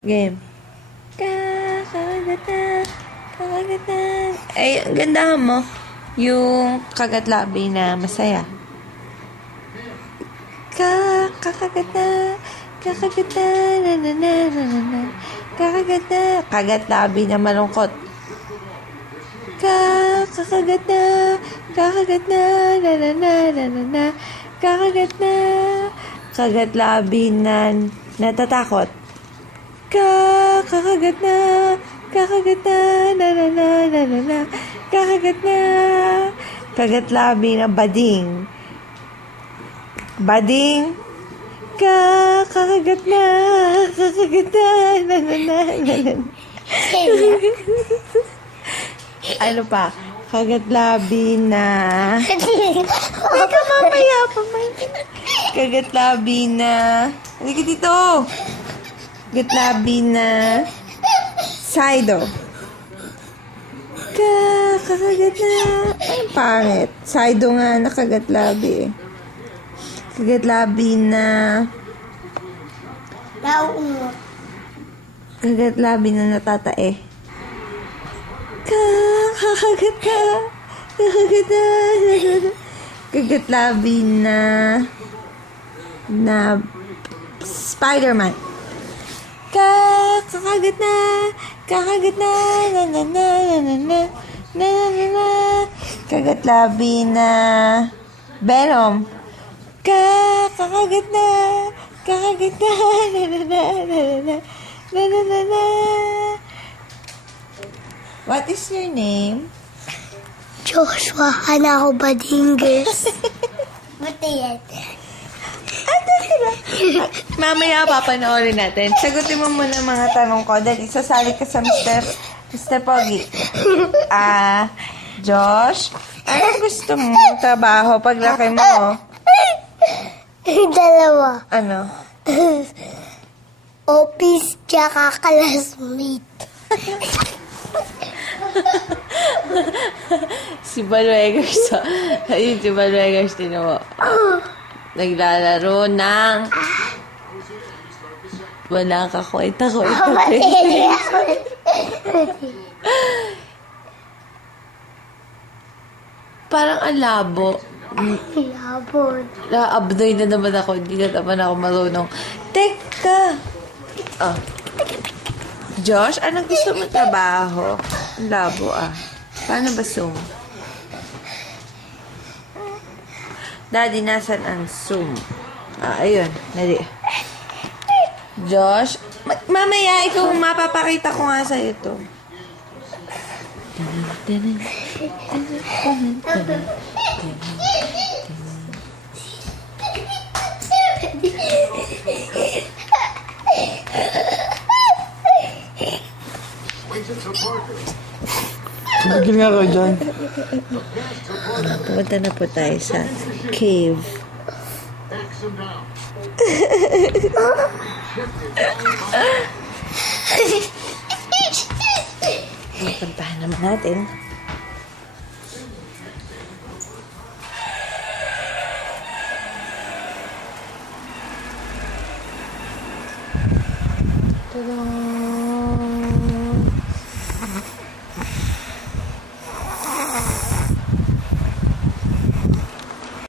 Game. Kakagatan, kakagatan. Ay, ang ganda mo. Yung kagatlabi na masaya. Kakagatan, kakagatan, nananana. Kakagatan, kagatlabi na malungkot. Kakagatan, kakagatan, nananana. Kakagatan, kagatlabi na natatakot. Kakagat na, na, kakagat na, kagatlabi na bading. Bading, kakagat na, na. Ano pa? Kagatlabi na, ay ka mamaya pa man. Kagatlabi na, halika dito. Kagatlabi na Saido. Kakagat na. Ay, pangit. Saido nga nakagatlabi. Kagatlabi na Nauungot. kagatlabi na natatae. Kakagat na. Kakagat na. Kagatlabi na Spider-Man. Kakagat na, na. Kagatlabi na Venom. Kakagat na, na. What is your name? Joshua Hanako Badinges. Buti yan. Mamaya papanoorin natin. Sagutin mo muna mga tanong ko dahil isasali ka sa Mr. Pogi. Josh, ano gusto mo trabaho paglaki mo? Dalawa. Ano? Office tsaka classmate. Si Balwegers. Ayun, si Balwegers din mo. Naglalaro ng wala ka kwenta. Parang ang labo. Labon. Naabnoy na naman ako. Hindi na naman ako marunong. Teka! Oh. Josh, anong gusto mo trabaho? Ang labo Paano ba Zoom? Daddy, nasan ang Zoom? Ayun. Nali. Josh, mamaya ikaw mapapakita ko nga sa'yo ito. Magiging nga kayo dyan. Pumunta na po tayo sa cave. Puntahan naman natin. Tadang!